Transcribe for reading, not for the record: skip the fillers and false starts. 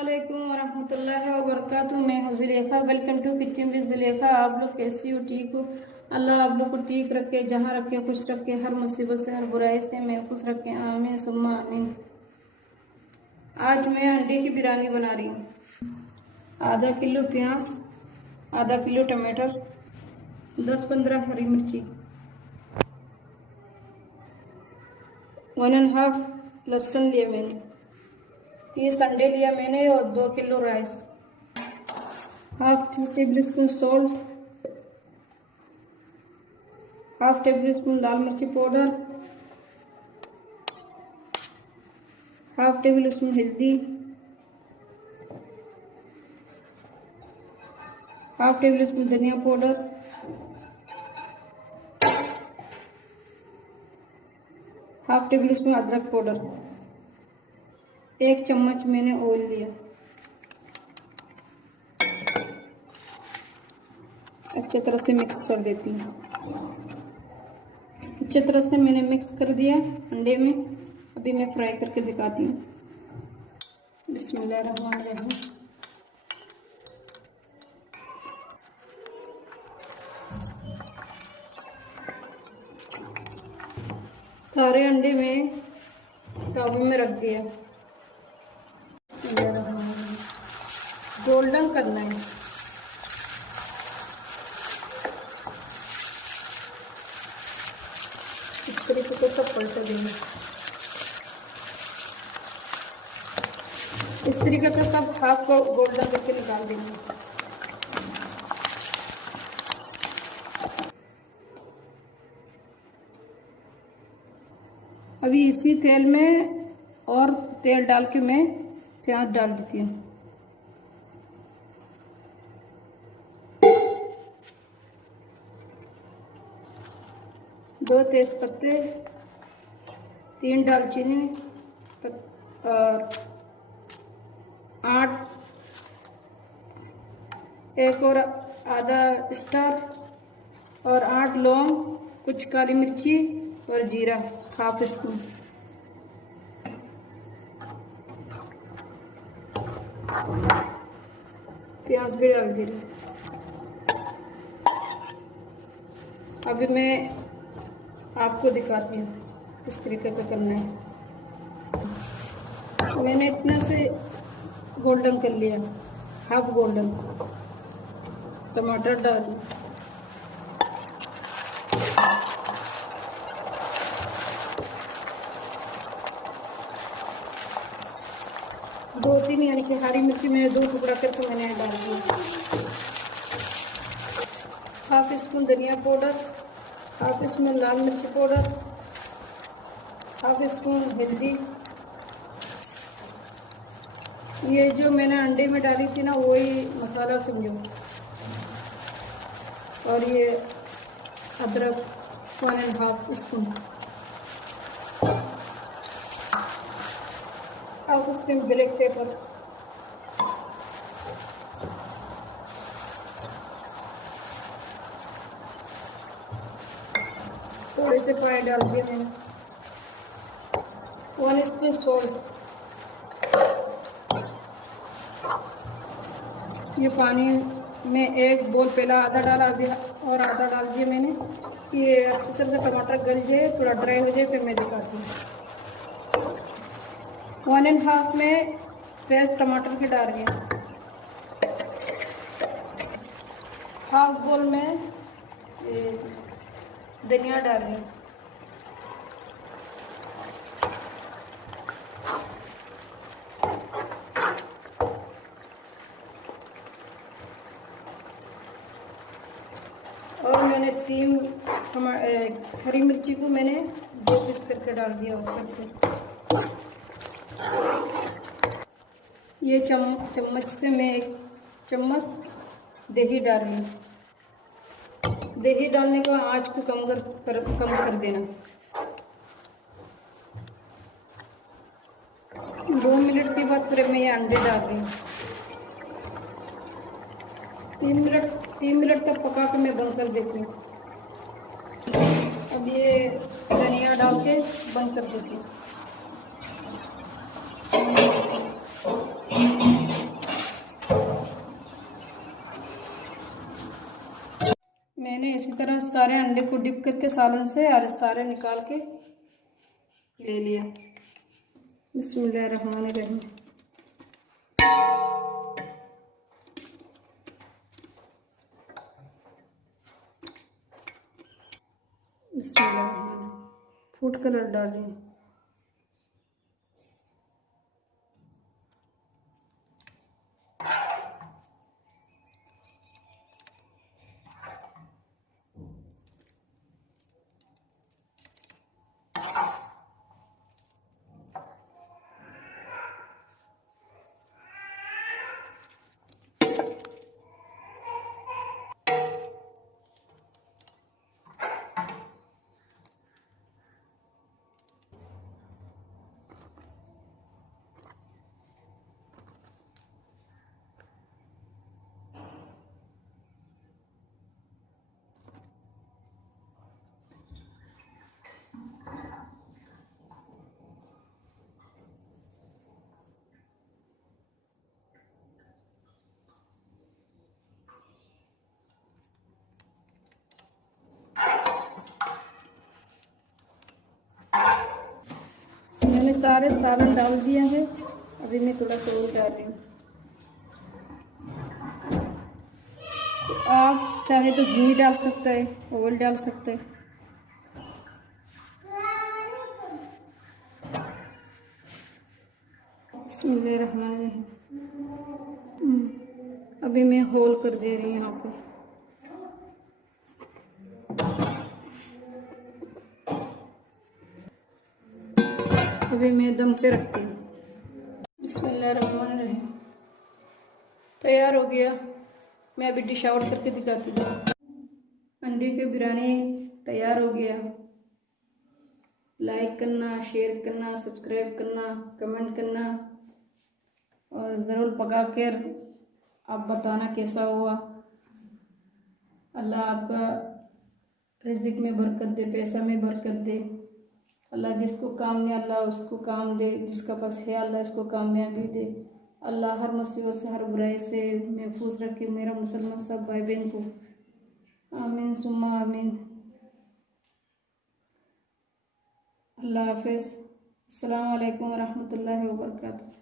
अस्सलामुअलैकुम वरहमतुल्लाहि वबरकातुहू। मैं हूँ Zulekha. Welcome to kitchen with Zulekha. आप लोग कैसी हो? ठीक हो? अल्लाह आप लोग को ठीक रखे, जहाँ रखे खुश रखे, हर मुसीबत से हर बुराई से महफूज रखे। आमीन सुम्मा आमीन। आज मैं अंडे की बिरयानी बना रही हूँ। आधा किलो प्याज, आधा किलो टमाटर, 10-15 हरी मिर्ची, 1½ लहसुन लिया मैंने, 30 अंडे लिया मैंने और 2 kilo rice, half table spoon salt, half table spoon लाल मिर्ची पाउडर, हाफ टेबल स्पून हल्दी, हाफ टेबल स्पून धनिया पाउडर, हाफ टेबल स्पून अदरक पाउडर, 1 चम्मच मैंने ऑयल लिया। अच्छी तरह से मिक्स कर देती हूँ। अच्छी तरह से मैंने मिक्स कर दिया अंडे में। अभी मैं फ्राई करके दिखाती हूँ। बिस्मिल्लाहिर्रहमानिर्रहीम। सारे अंडे में तवे में रख दिया। बिस्मिल्लाहिर्रहमानिर्रहीम। गोल्डन करना है। इस तरीके से सब पलट देंगे। इस तरीके का सब हाफ को गोल्डन करके निकाल देंगे। अभी इसी तेल में और तेल डाल के मैं प्याज डाल देती हूँ। दो तेज पत्ते, 3 दालचीनी और 8, एक और आधा स्टार और 8 लौंग, कुछ काली मिर्ची और जीरा, हाफ स्पून। प्याज भी डाल दे रही। अभी मैं आपको दिखाती हूँ किस तरीके का करना है। मैंने इतना से गोल्डन कर लिया, हाफ गोल्डन। टमाटर डाल, दो तीन यानी कि हरी मिर्ची मैंने 2 टुकड़ा करके मैंने डाल दिया। हाफ स्पून धनिया पाउडर, हाफ स्पून लाल मिर्ची पाउडर, हाफ स्पून हल्दी। ये जो मैंने अंडे में डाली थी ना, वही मसाला समझो। और ये अदरक 1½ स्पून। अब उसमें ब्लैक पेपर, थोड़े से पानी डाल दिया मैंने, 1 स्पून सॉल्ट। ये पानी में 1 बोल पहला आधा डाला, अभी और आधा डाल दिया मैंने। ये अच्छी तरह से टमाटर गल जाए, थोड़ा ड्राई हो जाए, फिर मैं दिखाती हूँ। 1½ में फ्रेश टमाटर के डाल रही हूँ। हाफ बोल में धनिया डाल रही हूँ। और मैंने 3 हरी मिर्ची को मैंने 2 पीस करके डाल दिया ऊपर से। ये चम्मच से मैं 1 चम्मच दही डाल रही हूँ। दही डालने के बाद आँच को कम कर देना। 2 मिनट के बाद फिर मैं ये अंडे डाल रही हूँ। 3 मिनट तक पका के मैं बंद कर देती हूँ। अब ये धनिया डाल के बंद कर देती हूँ। सारे अंडे को डिप करके सालन से और सारे निकाल के ले लिया। बिस्मिल्लाहिर्रहमानिर्रहीम। बिस्मिल्लाहिर्रहमानिर्रहीम। फूड कलर डाल रही हूँ। मैंने सारे सालन डाल दिया है। अभी मैं थोड़ा सा और डाल रही हूँ। तो आप चाहे तो घी डाल सकते हैं, ऑयल डाल सकते हैं। बिस्मिल्लाहिर्रहमानिर्रहीम। अभी मैं होल कर दे रही हूँ यहाँ पे। अभी मैं दम पे रखती हूँ। बिस्मिल्लाहिर्रहमानिर्रहीम। तैयार हो गया। मैं अभी डिश आउट करके दिखाती हूँ। अंडे की बिरयानी तैयार हो गया। लाइक करना, शेयर करना, सब्सक्राइब करना, कमेंट करना और ज़रूर पका कर आप बताना कैसा हुआ। अल्लाह आपका रिज़्क में बरकत दे, पैसा में बरकत दे। अल्लाह जिसको काम नहीं अल्लाह उसको काम दे, जिसका पास है अल्लाह इसको कामयाबी दे। अल्लाह हर मुसीबत से, हर बुराई से महफूज रखे मेरा मुसलमान सब भाई बहन को। आमीन सुम्मा आमीन। अल्लाह हाफिज़। अस्सलामु अलैकुम वरहमतुल्लाहि वबरकातुहू।